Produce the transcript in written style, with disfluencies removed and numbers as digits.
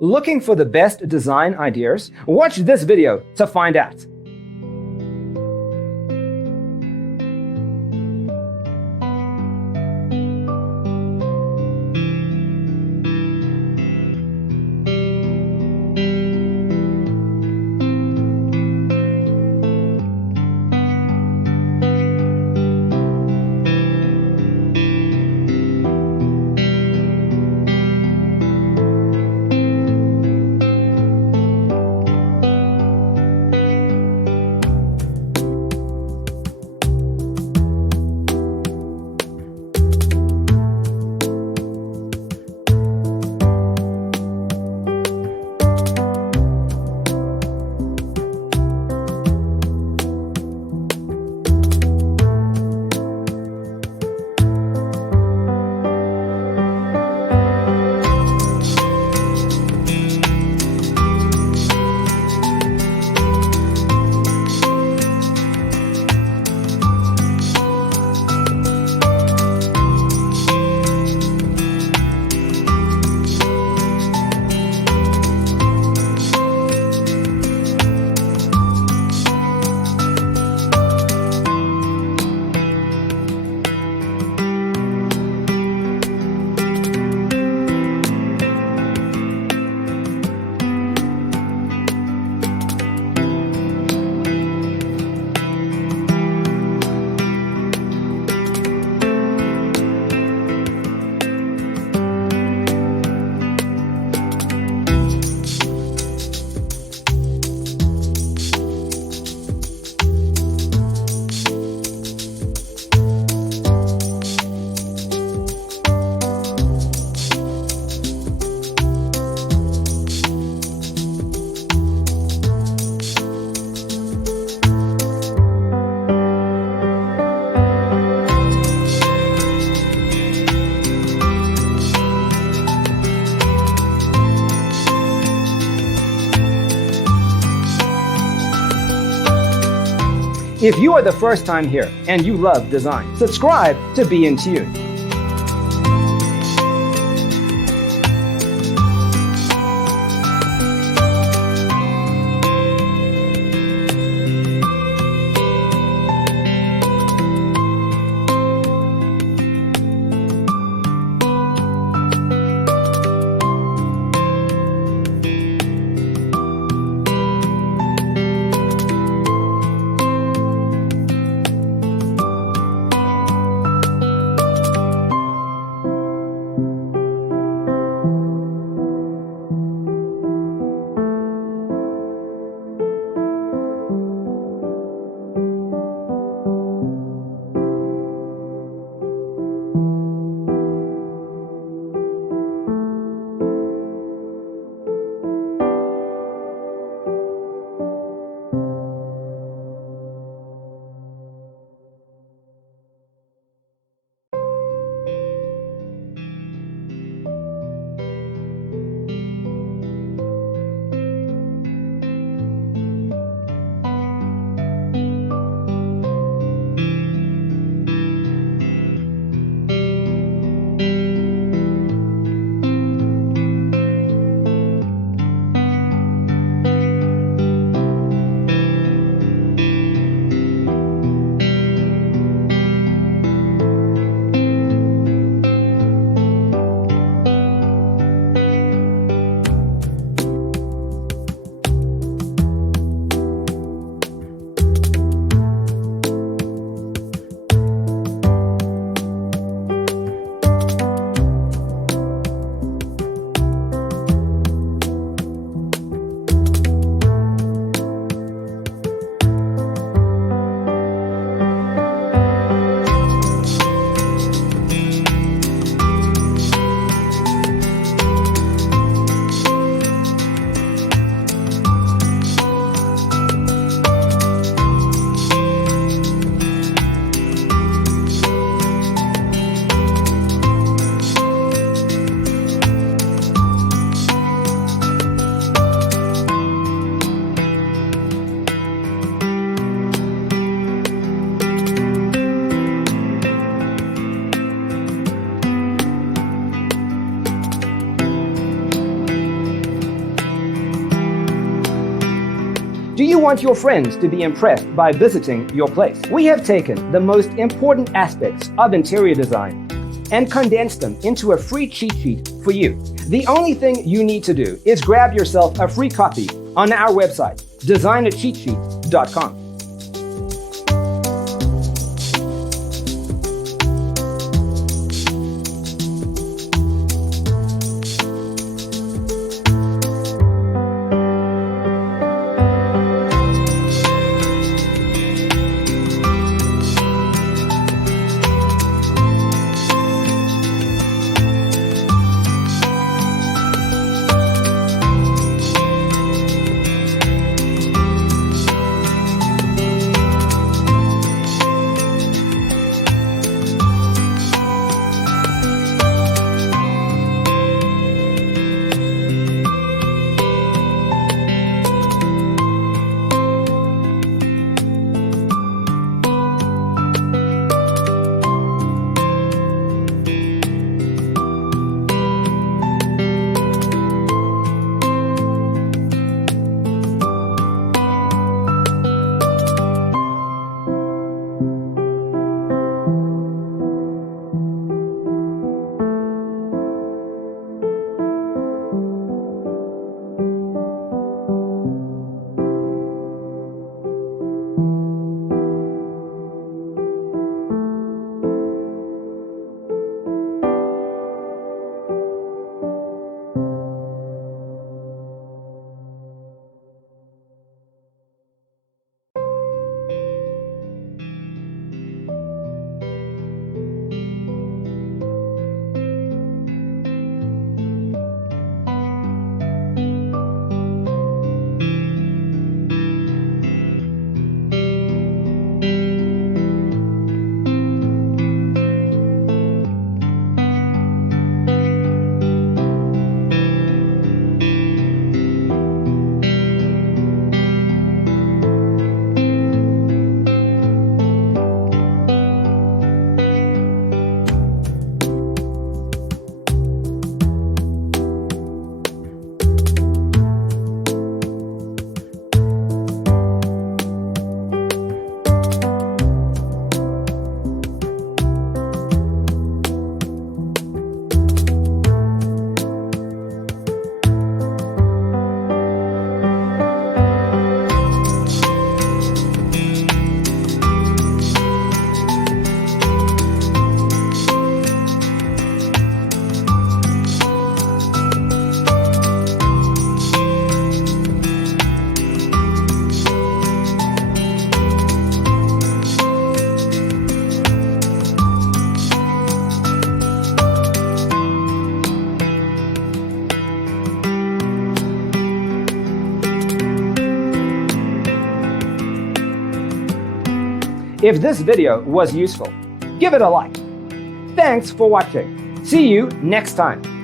Looking for the best design ideas? Watch this video to find out. If you are the first time here and you love design, subscribe to Be in Tune. Do you want your friends to be impressed by visiting your place? We have taken the most important aspects of interior design and condensed them into a free cheat sheet for you. The only thing you need to do is grab yourself a free copy on our website, designercheatsheet.com. If this video was useful, give it a like. Thanks for watching. See you next time.